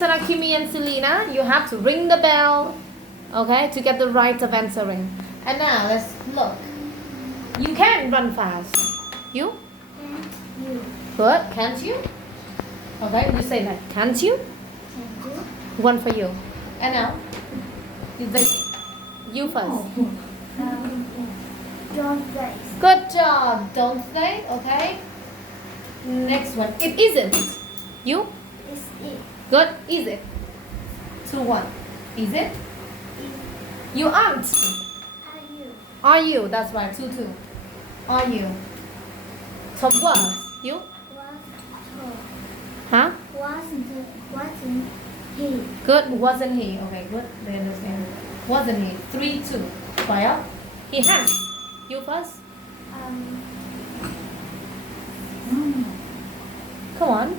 Sana, Kimmy and Selena, you have to ring the bell, okay, to get the right of answering. And now let's look. You can run fast. You? You. Good. Can't you? Okay, you say that. Can't you? Can you? One for you. And now, you first. Don't face. Good job. Don't say. Okay. Next one. It isn't. You? Is it? Good. Is it? 2-1. Is it? You aren't. Are you? Are you? That's right. 2-2. Are you? So was. You? Was told. Huh? Wasn't he? Good. Wasn't he? Okay, good. They understand. Wasn't he? 3-2. 12. He has. You first. Come on.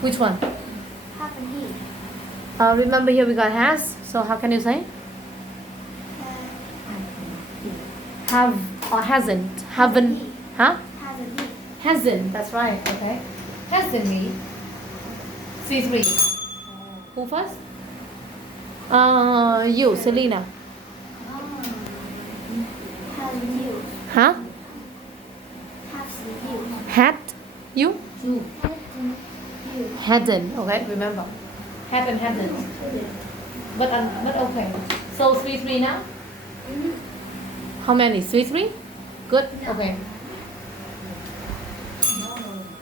Which one? Haven't he? Remember here we got has. So how can you say? Have or hasn't? Haven't. he? Huh? Haven't he? Hasn't. That's right. Okay. Hasn't he? 3-3. Who first? You, Selena. Haven't you? Huh? Haven't you? Had. You? Haven't you? Hadn't. Okay. Remember. Hadn't. But okay. So 3-3 now. How many? 3-3. Good. Okay.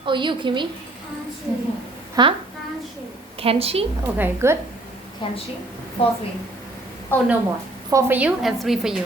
Oh, you, Kimmy. Can't she? Huh? Can't she? Can she? Okay, good. Can she? 4-3. Oh, no more. 4 for you and 3 for you.